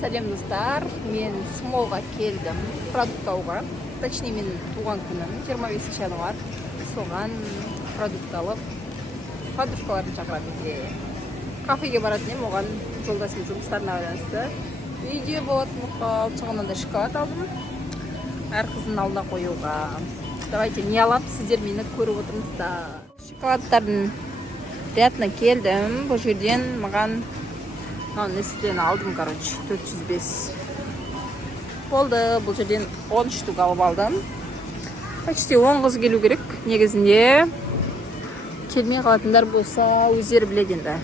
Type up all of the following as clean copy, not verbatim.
Сәлем достар, мен Смолға келдім продукт алуға. Точнее, мен туған күнім 25 январ. Соған продукт алып, подружкаларын шақырады бізге. Кафеге баратын ем, оған жолдасым жұмыстарына байланысты. Үйде болатын мұқал, шығынан да шоколад алдым. Әр қыздың алдына қоюға. Давайте не алам, сіздер мені көріп отырыңыздар. Шоколадтардың рядына келдім. Бұл жерден маған несізден алдым, 405 болды. Бұл жерден 10 штук алып алдым. Почти 10 қыз келу керек. Негізінде келмей қалатындар болса өздері біледі енді.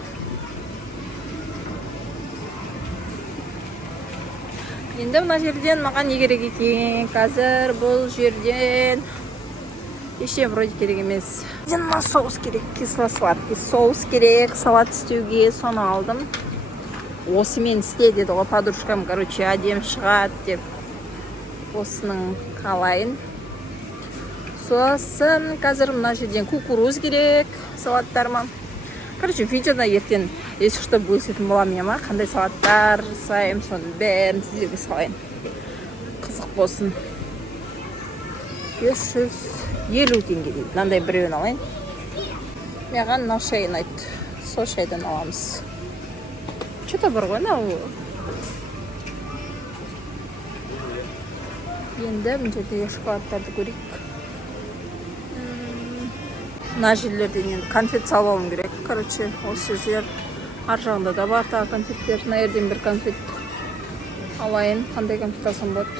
Енді мына жерден маған не керек екен? Қазір бұл жерден ешем вроде керек емес. Мына соус керек, кисло-сладкий соус керек, салат істеуге, соны алдым. Осымен істе деді ғой подружкам, әдем шығады деп. Осының қалайын. Сосын қазір мына жерден кукуруз керек салаттарыма. Видеода ертең если что бөлісетін боламын ема. Қандай салаттар жасаймын, соның бәрін сіздерге салайын. Қызық болсын. 550 теңге дейді. Мынандай біреуін алайын. Маған мынау шай ұнайды. Сол шайдан аламыз. Что-то бар ғой мынау. Енді мына жерде шоколадтарды көрейік. Мына жерлерден енді конфет салуым керек. Осы жер ар жағында да бар тағы конфеттер. Мына жерден бір конфет алайын. Қандай конфет алсам болады?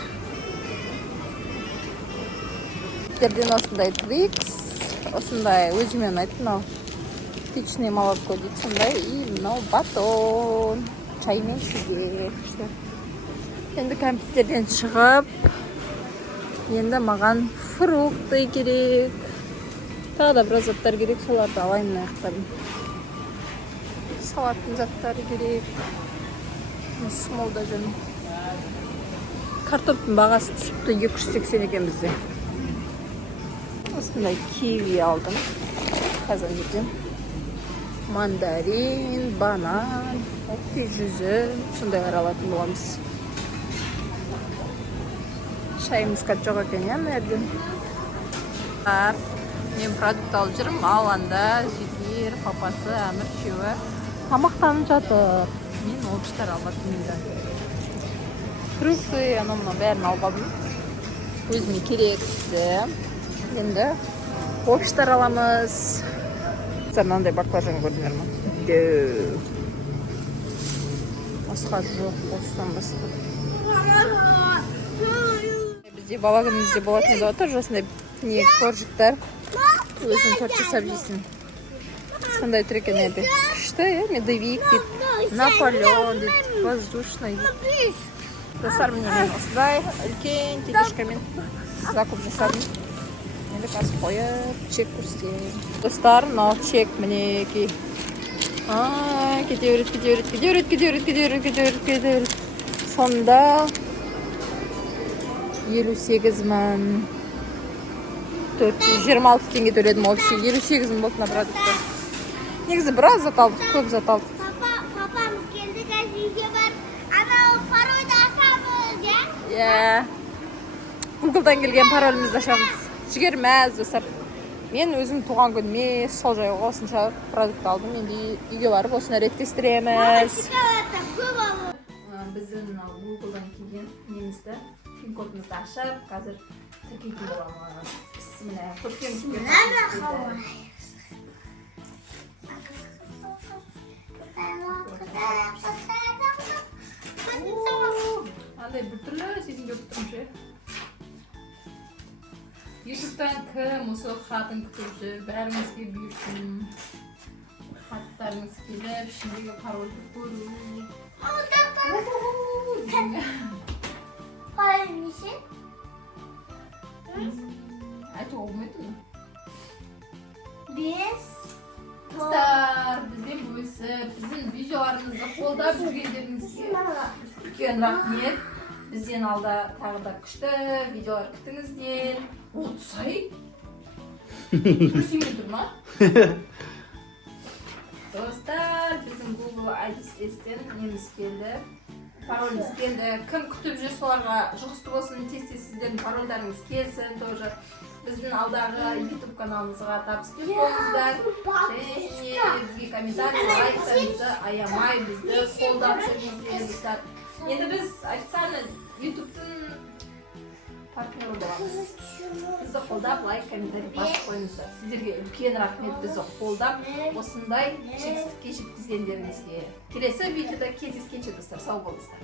Конфеттерден осындай Twix, осындай өзіме ұнайды мынау. Печное молоко дейді сондай. И мынау батон. Чаймен ішуге. Енді конфеттерден шығып, енді маған фрукты керек. Тағы да біраз заттар керек, соларды алайын мына аяқтарын. Салаттың заттары керек. Смолда жүрмін. Картоптың бағасы түсіпті 280 екен бізде. Осындай киви алдым. Қазан жерден. Мандарин, банан, өкпе жүзі, сондайлар алатын боламыз. Шайымыз қат жоқ екен, мына жерден. Мен продукт алып жүрмін. Аланда Жігер, папасы, Әмір үшеуі тамақтанып жатыр. Мен овощтар алып енді. Фрукты, анау бәрін алып алдым. Өзіме керекті. Енді овощтар аламыз. Мынандай баклажан көрдіңдер ме? Басқа жоқ, осыдан басқа. Бізде бала күнімізде болатын еді отыр, осындай не коржиктар. Өзің торт жасап жейсің. Сондай тұр екен еді. Күшті, медовик дейді, Наполеон дейді, воздушный дейді. Достар, мен осындай үлкен тележкамен закуп жасадым. Енді қазір қойып, чек көрсетейін. Достар, мынау чек мінеки. Кете береді. Сонда 58 426 теңге төледім. Ол 58 болды на продукты. Негізі біраз зат алдық, көп зат алдық. Папамыз келді, қазір үйге бар. Анау парольді ашамыз, Гуглдан келген паролімізді ашамыз. Жігер мәз достар. Мен өзім туған күніме сол жайға осынша продукт алдым. Енді үйге барып осыны реттестіреміз. Біздің Гуглдан келген немізді, пин-кодымызды ашып, қазір тіркейтін боламыз. Міне, көркем шүкер. Андай бір түрлі сезімге өттім ше. Ютубтан кім осы хатын күтіп жүр, бәріңізге бұйырсын. Хаттарыңыз келіп, ішіндегі парольді көру. Пароль неше? Айтуға болмайды ма? 5. Достар, бізбен бөлісіп, біздің видеоларымызды қолдап жүргендеріңізге үлкен рахмет. Бізден алда тағы да күшті видеолар күтіңіздер. 30 ай? Күрсемен тұр ма? Достар, біздің Google IDS-тен неміз келді. пароліміз келді. Кім күтіп жүр соларға жұғысты болсын, тез-тез сіздердің парольдарыңыз келсін тоже. Біздің алдағы YouTube каналымызға табыстып болыңыздар. Және бізге комментарий айтсаңызды аямай бізді қолдап жүріңіздер достар. Енді біз официально YouTube'тың партнері боламыз. Бізді қолдап, лайк, комментарий басып қойыңыздар. Сіздерге үлкен рахмет бізді қолдап, осындай жетістікке жеткізгендеріңізге. Келесі видеода кездескенше достар, сау болыңыздар.